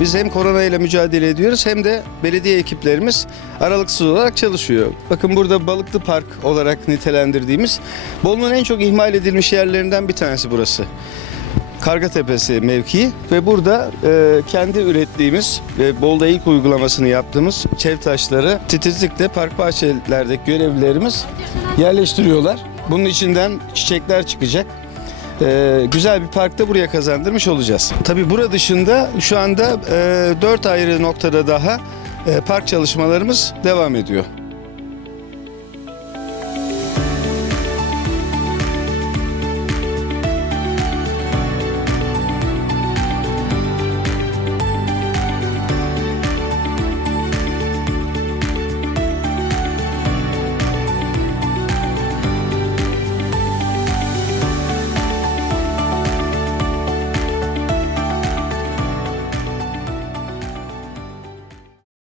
Biz hem korona ile mücadele ediyoruz hem de belediye ekiplerimiz aralıksız olarak çalışıyor. Bakın burada Balıklı Park olarak nitelendirdiğimiz Bolu'nun en çok ihmal edilmiş yerlerinden bir tanesi burası. Kargatepesi mevkii ve burada e, kendi ürettiğimiz ve Bolu'da ilk uygulamasını yaptığımız çev taşları titizlikle park bahçelerdeki görevlilerimiz yerleştiriyorlar. Bunun içinden çiçekler çıkacak. Ee, güzel bir parkta buraya kazandırmış olacağız. Tabii bura dışında şu anda e, 4 ayrı noktada daha e, park çalışmalarımız devam ediyor.